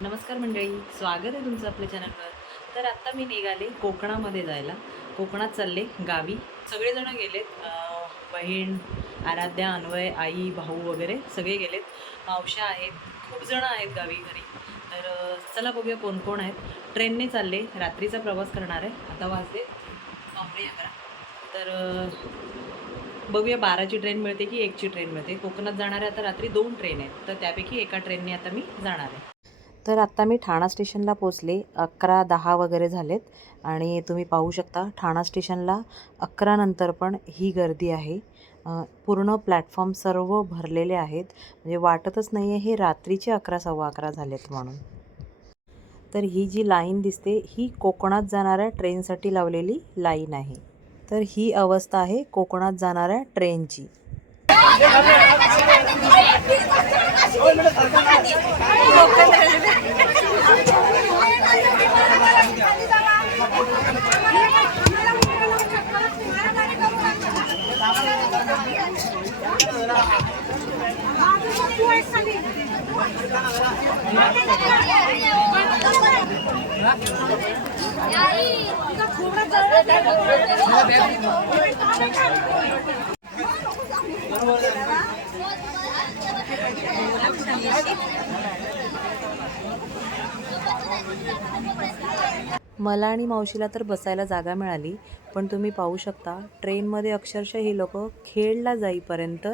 नमस्कार मंडळी स्वागत आहे तुमचं आपल्या चॅनलवर. तर आत्ता मी निघाले कोकणामध्ये जायला. कोकणात चालले गावी. सगळेजणं गेलेत. बहीण आराध्या अन्वय आई भाऊ वगैरे सगळे गेलेत. मावशा आहेत. खूप जणं आहेत गावी घरी. तर चला बघूया कोण कोण आहेत. ट्रेनने चालले. रात्रीचा प्रवास करणार आहे. आता वाजले. पावणे अकरा तर बघूया बाराची ट्रेन मिळते की एकची ट्रेन मिळते. कोकणात जाणाऱ्या आता रात्री दोन ट्रेन आहेत. तर त्यापैकी एका ट्रेनने आता मी जाणार आहे. तर आत्ता मी ठाणा स्टेशनला पोचले. अकरा दहा वगैरे झालेत आणि तुम्ही पाहू शकता ठाणा स्टेशनला अकरानंतर पण ही गर्दी आहे. पूर्ण प्लॅटफॉर्म सर्व भरलेले आहेत. म्हणजे वाटतच नाही आहे हे रात्रीचे अकरा सव्वा अकरा झालेत म्हणून. तर ही जी लाईन दिसते ही कोकणात जाणाऱ्या ट्रेनसाठी लावलेली लाईन आहे. तर ही अवस्था आहे कोकणात जाणाऱ्या ट्रेनची. यार ये इनका थोड़ा जल्दी मला आणि मावशीला तर बसायला जागा मिळाली पण तुम्ही पाहू शकता ट्रेनमध्ये अक्षरशः ही लोक खेळला जाईपर्यंत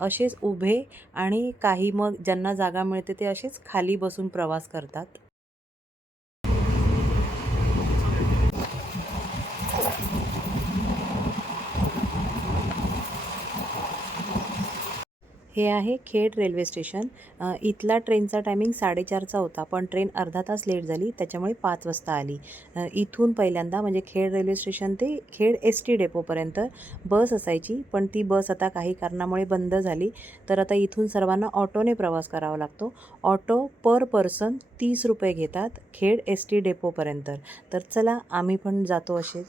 असेच उभे आणि काही मग ज्यांना जागा मिळते ते असेच खाली बसून प्रवास करतात. हे आहे खेड रेल्वे स्टेशन. इथला ट्रेनचा टायमिंग साडेचारचा होता पण ट्रेन अर्धा तास लेट झाली त्याच्यामुळे पाच वाजता आली. इथून पहिल्यांदा म्हणजे खेड रेल्वे स्टेशन ते खेड एस टी डेपोपर्यंत बस असायची पण ती बस आता काही कारणामुळे बंद झाली. तर आता इथून सर्वांना ऑटोने प्रवास करावा लागतो. ऑटो पर पर्सन तीस रुपये घेतात खेड एस टी डेपोपर्यंत. तर चला आम्ही पण जातो असेच.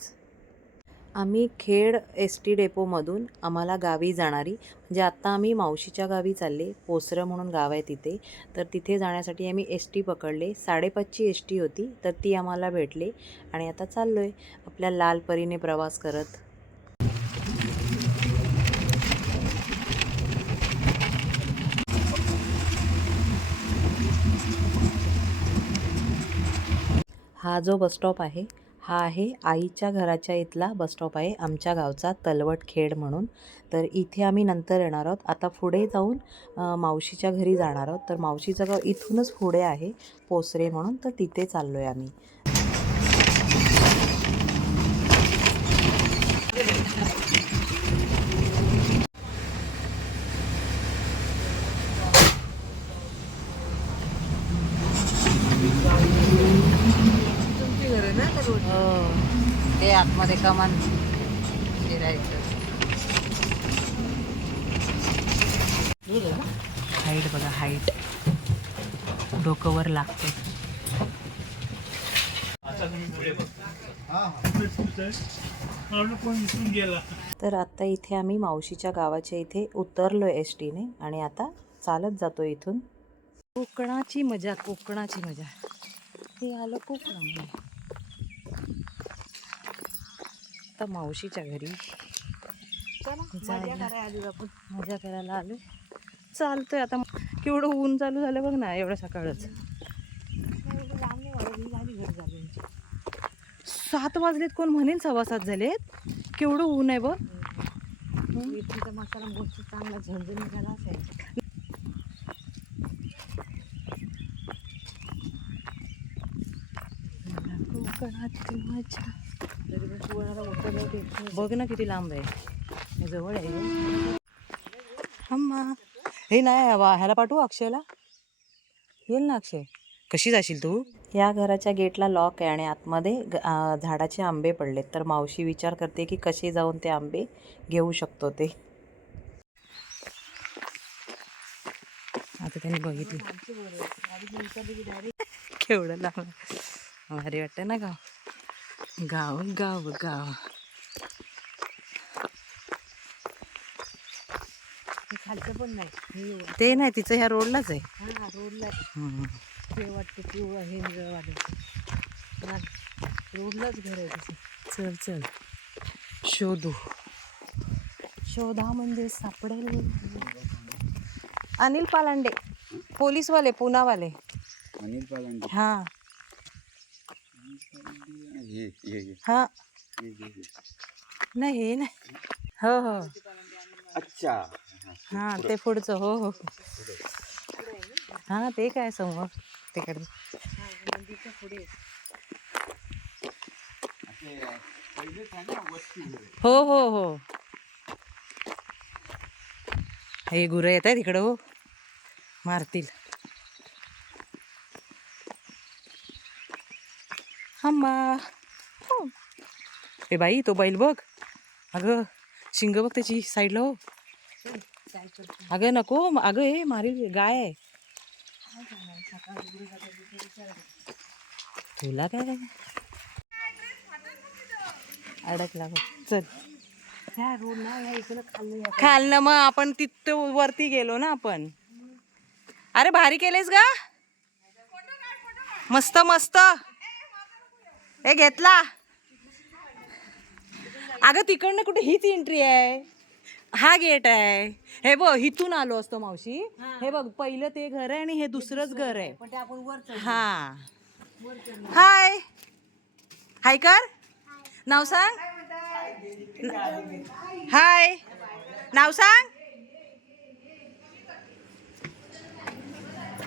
आम्ही खेड एस टी डेपोमधून आम्हाला गावी जाणारी म्हणजे आत्ता आम्ही मावशीच्या गावी चालले पोसरं म्हणून गाव आहे तिथे तर तिथे जाण्यासाठी आम्ही एस टी पकडले साडेपाचची एस टी होती तर ती आम्हाला भेटली आणि आता चाललो आहे आपल्या लाल परीने प्रवास करत. हा जो बसस्टॉप आहे हा आहे आईच्या घराच्या इथला बसस्टॉप आहे आमच्या गावचा तलवट खेड म्हणून. तर इथे आम्ही नंतर येणार आहोत. आता पुढे जाऊन मावशीच्या घरी जाणार आहोत. तर मावशीचं गाव इथूनच पुढे आहे पोसरे म्हणून. तर तिथे चाललो आहे आम्ही हो ते आतमध्ये कमान फिरायचं हाईट बघा हाईट डोकंवर लागते तर आता इथे आम्ही मावशीच्या गावाच्या इथे उतरलो एस टीने आणि आता चालत जातो इथून. कोकणाची मजा कोकणाची मजा. हे आलं कोकणामध्ये. आता मावशीच्या घरी. मजा करायला आलोय चालतोय आता. केवढं ऊन चालू झालं बघ ना एवढं सकाळच. सात वाजलेत कोण म्हणेन सव्वा सात झालेत? केवढं ऊन आहे बघ. मसाला चांगला असेल मजा. बघ ना किती लांब आहे. हे जवळ आहे. अम्मा. हे नाही ह्याला पाठवू अक्षयला? येईल ना अक्षय? कशी जाशील तू? या घराच्या गेटला लॉक आहे आणि आतमध्ये झाडाचे आंबे पडलेत. तर मावशी विचार करते की कसे जाऊन ते आंबे घेऊ शकतो ते. आता त्यांनी बघितलं. केवढं लांब. भारी वाटतं ना गाव? गाव गाव गाव. खालचं पण नाही. ते नाही तिचं ह्या रोडलाच आहे. हा रोडला. ते वाटते पिवळं हे रोडलाच घर आहे चल चल. शोधू. शोधा म्हणजे सापडेल. अनिल पालांडे पोलीसवाले पुनावाले. अनिल पालांडे. हे. नाही हे नाही. हो हो. अच्छा. हा ते पुढचं हो हो. हा ते काय समोर? तिकडे. हो हो हो हे. गुरं येत आहे तिकडं हो. मारतील. हम्मा. हो. ए बाई तो बैल बघ. अगं शिंग बघ त्याची साईडला हो. अगं नको अगं हे मारील गाय आहे. तुला काय काय? अडकला बघ चल. खालनं मग आपण तिथं वरती गेलो ना आपण. अरे भारी केलेस गा. मस्त मस्त. हे घेतला. अगं तिकडनं कुठे हीच एंट्री आहे. हा गेट आहे. हे बघ इथून आलो असतो मावशी. हे. बघ पहिलं ते घर आहे आणि हे दुसरंच घर आहे. पण ते आपण वर चढ हा. हाय. हाय कर. नाव सांग. न- हाय. नाव सांग.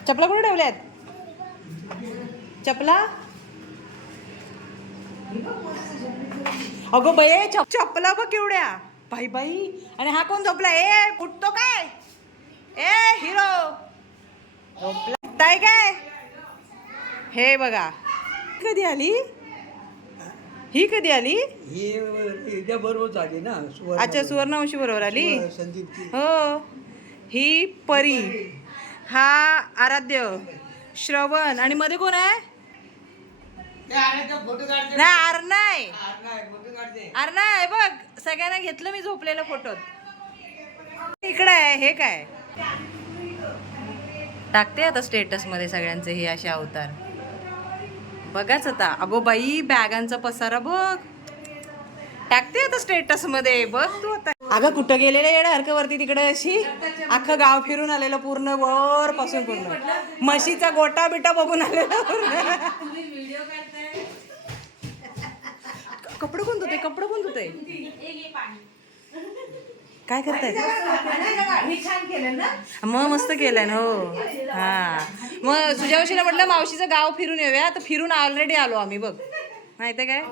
चपला कुठे ठेवल्यात? चपला? अगो बये चप चपला बघ केवढ्या. बाई बाई. आणि हा कोण झोपला? ए फुटतो काय? ए हिरो. झोपलाय काय? हे बघा. कधी आली? ही कधी आली? ही बरोबर आली ना अच्छा सुवर्णवंशी बरोबर आली? हो. ही परी. हा आराध्य श्रवण. आणि मध्ये कोण आहे? नाही आर नाही. आर नाही बघ सगळ्यांना घेतलं मी झोपलेलं फोटोत इकडे आहे हे काय? टाकते आता स्टेटसमध्ये सगळ्यांचे हे असे अवतार. बघाच आता. अगो बाई बॅगांचा पसारा बघ. टाकते आता स्टेटसमध्ये बघ तू आता. अगं कुठं गेलेलं येडं हरकं वरती तिकडे अशी अख्खं गाव फिरून आलेलं पूर्ण वर पासून पूर्ण. म्हशीचा गोटा बिटा बघून आलेलं. कपडे कोण धुते कपडे कोण धुते काय करताय? मग मस्त केलंय ना हो. हा. मग सुजावशीला म्हटलं मावशीचं गाव फिरून येऊया. तर फिरून ऑलरेडी आलो आम्ही बघ. माहिती काय?